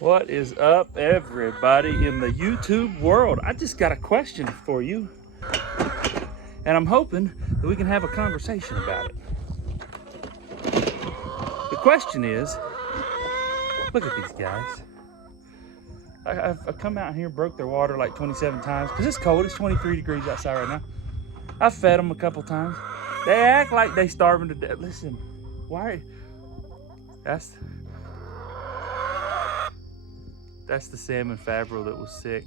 What is up, everybody in the YouTube world? I just got a question for you, and I'm hoping that we can have a conversation about it. The question is, look at these guys. I've come out here and broke their water like 27 times because it's cold. It's 23 degrees outside right now. I've fed them a couple times. They act like they starving to death. Listen, why? That's the salmon Favril that was sick.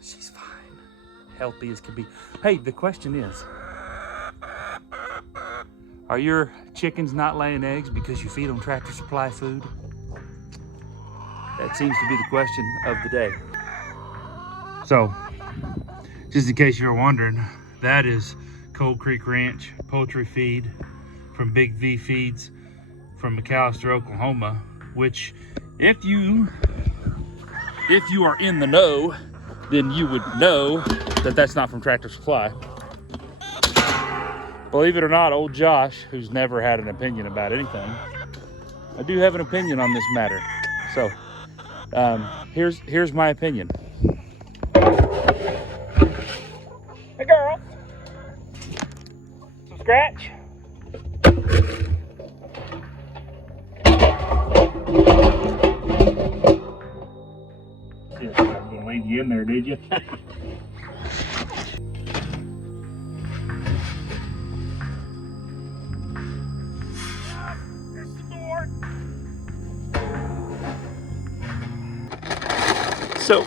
She's fine, healthy as can be. Hey, the question is, are your chickens not laying eggs because you feed them Tractor Supply food? That seems to be the question of the day. So, just in case you're wondering, that is Cold Creek Ranch poultry feed from Big V Feeds from McAllister, Oklahoma, which if you are in the know, then you would know that that's not from Tractor Supply. Believe it or not, old Josh, who's never had an opinion about anything, I do have an opinion on this matter. So, here's my opinion. Hey girl, some scratch? I was gonna leave you in there, did you? So,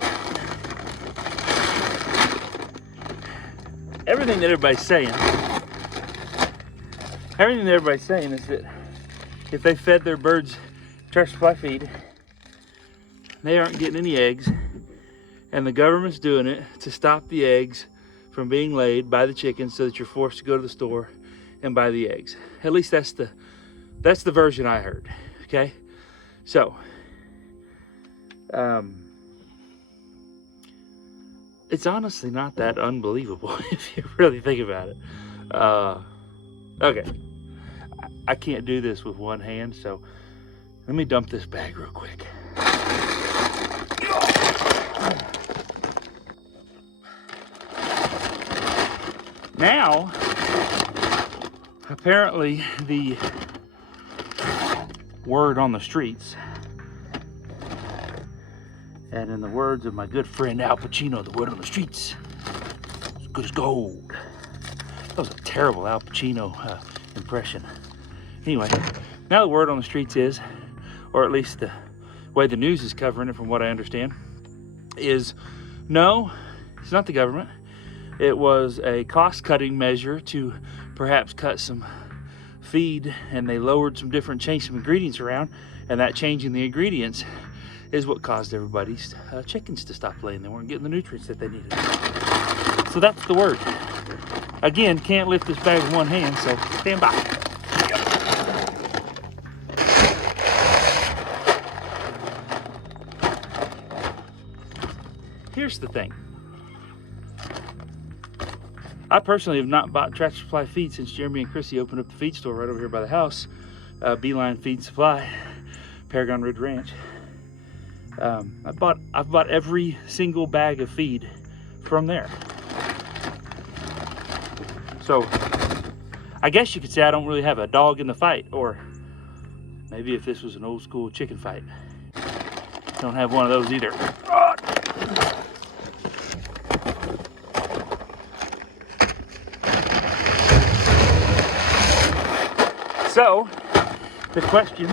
everything that everybody's saying is that if they fed their birds Tractor Supply feed, they aren't getting any eggs, and the government's doing it to stop the eggs from being laid by the chickens so that you're forced to go to the store and buy the eggs. At least that's the version I heard, okay? So, it's honestly not that unbelievable if you really think about it. Okay, I can't do this with one hand, so let me dump this bag real quick. Now, apparently the word on the streets, and in the words of my good friend Al Pacino, the word on the streets is good as gold. That was a terrible Al Pacino impression. Anyway, now the word on the streets is, or at least the way the news is covering it from what I understand, is no, it's not the government. It was a cost-cutting measure to perhaps cut some feed, and they lowered some different, changed some ingredients around, and that change in the ingredients is what caused everybody's chickens to stop laying. They weren't getting the nutrients that they needed. So that's the word. Again, can't lift this bag with one hand, so stand by. Here's the thing. I personally have not bought Tractor Supply feed since Jeremy and Chrissy opened up the feed store right over here by the house. Beeline Feed Supply, Paragon Ridge Ranch. I've bought every single bag of feed from there. So I guess you could say I don't really have a dog in the fight, or maybe if this was an old school chicken fight. Don't have one of those either. So, the question,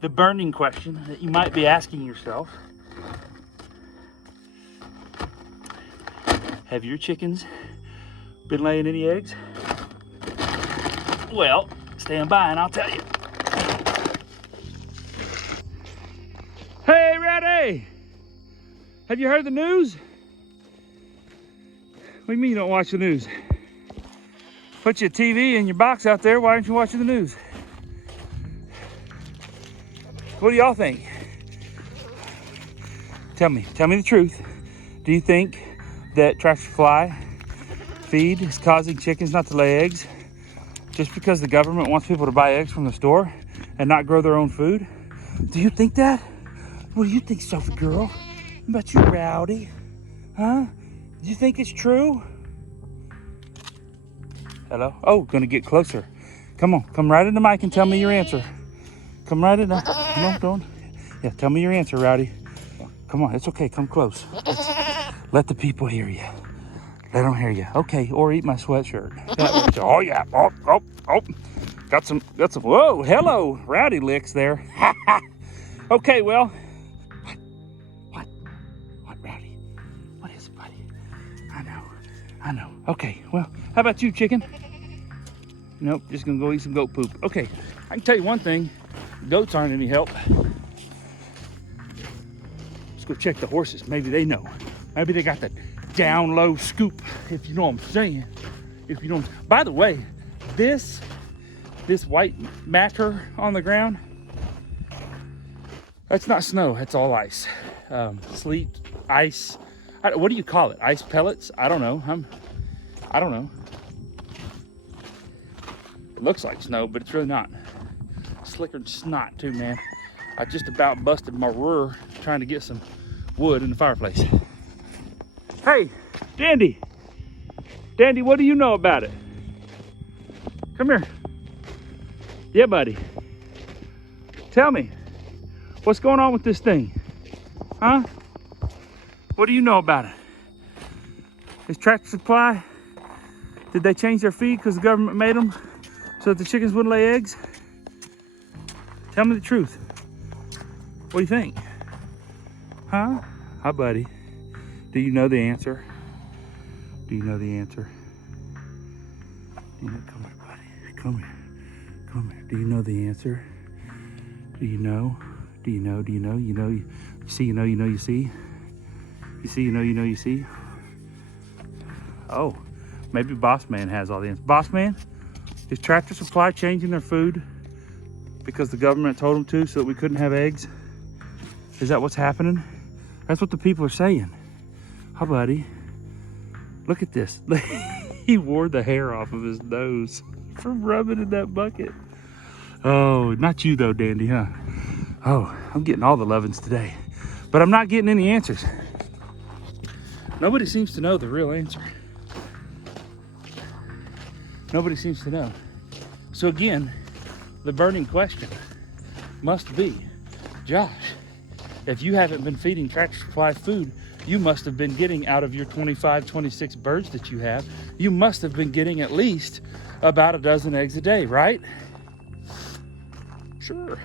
the burning question that you might be asking yourself, have your chickens been laying any eggs? Well, stand by and I'll tell you. Hey, Reddy! Have you heard the news? What do you mean you don't watch the news? Put your TV in your box out there. Why aren't you watching the news? What do y'all think? Tell me the truth. Do you think that Tractor Supply feed is causing chickens not to lay eggs just because the government wants people to buy eggs from the store and not grow their own food? Do you think that? What do you think, Sophie girl? What about you, Rowdy? Huh? Do you think it's true? Hello? Oh, gonna get closer. Come on, come right in the mic and tell me your answer. Come right in there. Come on, go on. Yeah, tell me your answer, Rowdy. Come on, it's okay, come close. Let the people hear you. Let them hear you. Okay, or eat my sweatshirt. Oh yeah, oh. Got some, whoa, hello, Rowdy licks there. Okay, well. What, Rowdy? What is it, buddy? I know. Okay, well, how about you, chicken? Nope, just gonna go eat some goat poop. Okay, I can tell you one thing, goats aren't any help. Let's go check the horses, maybe they know. Maybe they got the down low scoop, if you know what I'm saying. If you don't, by the way, this white matter on the ground, that's not snow, that's all ice. Sleet, ice, what do you call it? Ice pellets? I don't know. I don't know. It looks like snow, but it's really not. Slicker than snot too, man. I just about busted my rear trying to get some wood in the fireplace. Hey, Dandy. Dandy, what do you know about it? Come here. Yeah, buddy. Tell me, what's going on with this thing? Huh? What do you know about it? Is Tractor Supply, did they change their feed because the government made them so that the chickens wouldn't lay eggs? Tell me the truth. What do you think? Huh? Hi, buddy. Do you know the answer? Do you know the answer? Come here, buddy. Come here. Come here. Do you know the answer? Do you know? Do you know? Do you know? You know? You see? You know? You know? You see? You see? You know? You know? You see? Oh, maybe Boss Man has all the answers. Boss Man, is Tractor Supply changing their food because the government told them to so that we couldn't have eggs? Is that what's happening? That's what the people are saying. Hi, buddy. Look at this. He wore the hair off of his nose from rubbing in that bucket. Oh, not you though, Dandy, huh? Oh, I'm getting all the lovin's today, but I'm not getting any answers. Nobody seems to know the real answer. Nobody seems to know. So again, the burning question must be, Josh, if you haven't been feeding Tractor Supply food, you must have been getting out of your 25, 26 birds that you have, you must have been getting at least about a dozen eggs a day, right? Sure.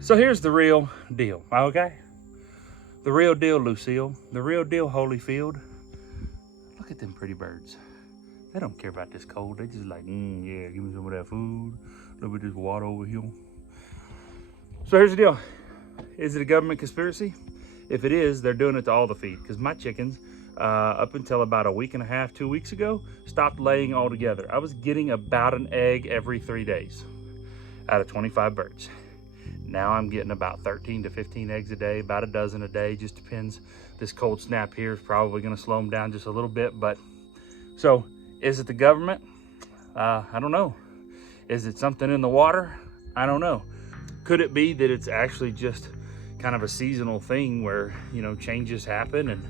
So here's the real deal, okay? The real deal, Lucille. The real deal, Holyfield. Look at them pretty birds. They don't care about this cold. They just like, yeah, give me some of that food. A little bit of this water over here. So here's the deal. Is it a government conspiracy? If it is, they're doing it to all the feed. Because my chickens, up until about a week and a half, 2 weeks ago, stopped laying altogether. I was getting about an egg every 3 days out of 25 birds. Now I'm getting about 13 to 15 eggs a day, about a dozen a day, just depends. This cold snap here is probably gonna slow them down just a little bit, but so is it the government? I don't know. Is it something in the water? I don't know. Could it be that it's actually just kind of a seasonal thing where, you know, changes happen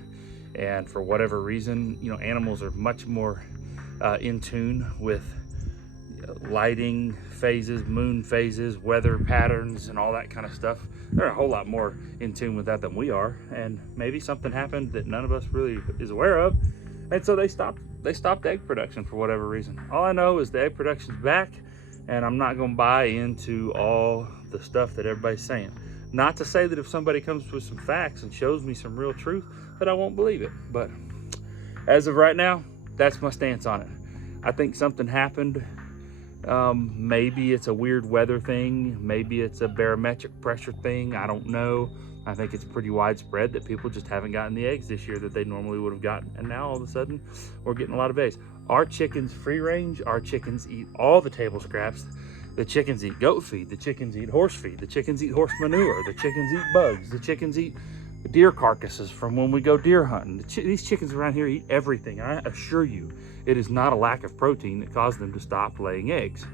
and for whatever reason, you know, animals are much more in tune with lighting phases, moon phases, weather patterns, and all that kind of stuff. They're a whole lot more in tune with that than we are, and maybe something happened that none of us really is aware of, and so they stopped egg production for whatever reason. All I know is the egg production's back, and I'm not gonna buy into all the stuff that everybody's saying. Not to say that if somebody comes with some facts and shows me some real truth that I won't believe it, but as of right now, that's my stance on it. I think something happened. Maybe it's a weird weather thing. Maybe it's a barometric pressure thing. I don't know. I think it's pretty widespread that people just haven't gotten the eggs this year that they normally would have gotten. And now all of a sudden we're getting a lot of eggs. Our chickens free range. Our chickens eat all the table scraps. The chickens eat goat feed. The chickens eat horse feed. The chickens eat horse manure. The chickens eat bugs. The chickens eat deer carcasses from when we go deer hunting. These chickens around here eat everything. I assure you, it is not a lack of protein that caused them to stop laying eggs.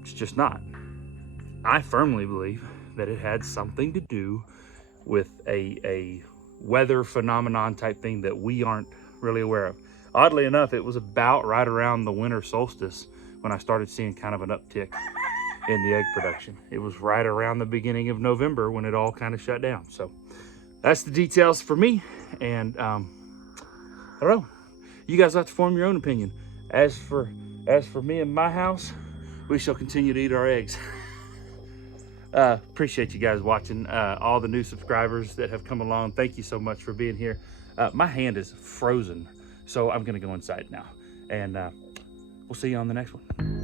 It's just not. I firmly believe that it had something to do with a weather phenomenon type thing that we aren't really aware of. Oddly enough, it was about right around the winter solstice when I started seeing kind of an uptick in the egg production. It was right around the beginning of November when it all kind of shut down. So that's the details for me. And I don't know. You guys have to form your own opinion. As for me and my house, we shall continue to eat our eggs. Appreciate you guys watching. All the new subscribers that have come along, thank you so much for being here. My hand is frozen, so I'm gonna go inside now, and we'll see you on the next one.